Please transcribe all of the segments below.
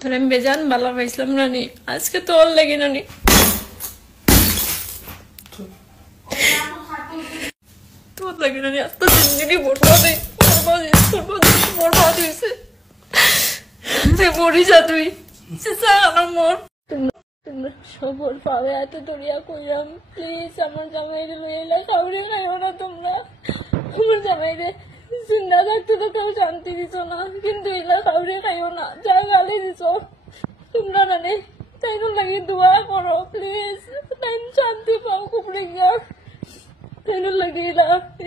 তোর আমি বেজান ভালো পাইছিলাম নানি, আজকে তো ওর লাগে নানি। তোর লাগে নানি, আজকে জিন্দগি বরবাদ হয়েছে। মরিস তুই মর। তোমরা সবর পাবে এত দরিয়া কইরাম, প্লিজ আমার জামাইরে লইলা কাউরে খাইও না তোমরা। আমার জামাইরে জিন্দা থাকতে তো কেউ শান্তি দিছ না, কিন্তু এলা কাউরে খাইও না, যা গালি দিছ তোমরা নানি তাই লাগে দোয়া করো প্লিজ, তাই শান্তি পাও খুব রেগা। তাই লাগে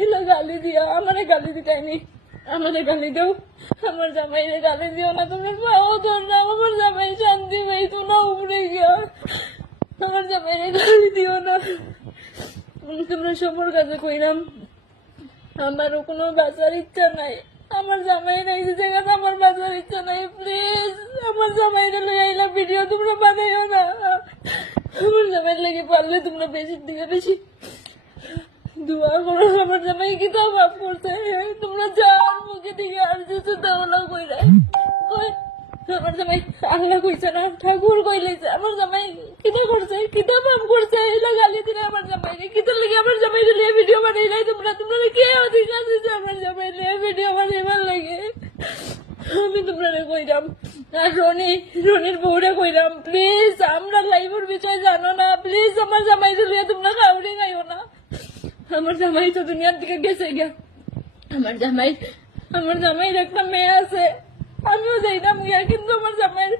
এলা গালি দিয়া আমারে গালি দিতাইনি, আমারে গালি দাও, আমার জামাইরে গালি দিও না, তুমি পাও ধরলাম আমার জামাই শান্তি পাইতো না উপরে গিয়া, আমার জামাইরে গালি দিও না। তোমরা সবার কাছে কইলাম আমারও কোনো বাঁচার ইচ্ছা নাই, আমার জামাই নাই জায়গাতে আমার বাঁচার ইচ্ছা নাই, প্লিজ আমার জামাইরে লইয়া আইলা ভিডিও তোমরা বানাইও না। আমার জামাই লেগে পারলে তোমরা বেশি দিকে বেশি দোয়া করো, আমার জামাই কি তা ভাব করছে, তোমরা যার মুখে দিকে আর যেতে তাহলে কইরা আমার জামাই আল্লাহ কইছে না, ঠাকুর কইলেছে আমার জামাই কিতা করছে, কিতা ভাব করছে, এলা গালি দিলে আমার জামাইরে, কিতা লাগে আমার জামাইরে লিয়ে ভিডিও বানাই নাই তোমরা, তোমরা কে অধিকার দিছে আমার জামাই লিয়ে ভিডিও বানাইবার লাগে। আমি তোমরা কইরাম, আর রনির বউরে কইরাম, প্লিজ আমরা লাইভের বিষয় জানো না, প্লিজ আমার জামাইরে লিয়ে তোমরা কাউরে খাইও না। আমার জামাই তো দুনিয়ার দিকে গেছে গিয়া, আমার জামাইয়ের একটা মেয়ে আছে, আমিও যাইতাম গিয়া, কিন্তু আমার জামাইয়ের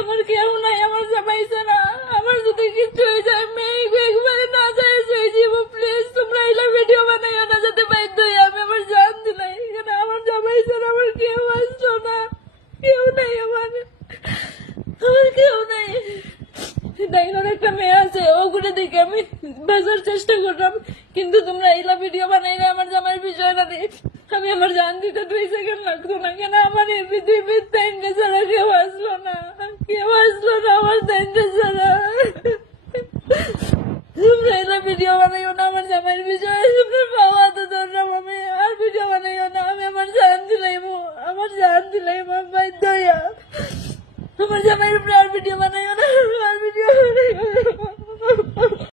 আমার কেউ নাই, আমার জামাই ছাড়া। আমার যদি কিছু হয়ে যায় মেয়ে একবারে না যায় হয়ে যাবো, প্লিজ তোমরা এলা ভিডিও বানাইও না যাতে বাধ্য হয়ে আমি আমার জান দিলাই, এখানে আমার জামাই ছাড়া আমার কেউ আসলো না, কেউ নাই, আমার কেউ নাই। ডাইনোর একটা মেয়ে আছে, ওগুলো দেখে আমি বাঁচার চেষ্টা করলাম, কিন্তু তোমরা এইলা ভিডিও বানাইলে আমার জামাইয়ের বিষয় না নেই, আমি আমার জান দিতে 2 সেকেন্ড লাগতো না, কেন আমার এই পৃথিবীর তাইনটা ছাড়া কেউ আসলো না, আমার তাইনটা ছাড়া। তোমরা এইলা ভিডিও বানাইও না আমার জামাইয়ের বিষয়ে, তোমরা পাওয়া তো ধরলাম, আমি আর ভিডিও বানাইও না, আমি আমার জান দিলাইম বাধ্য হইয়া, আমার জামাইয়ের উপরে আর ভিডিও বানাইও না।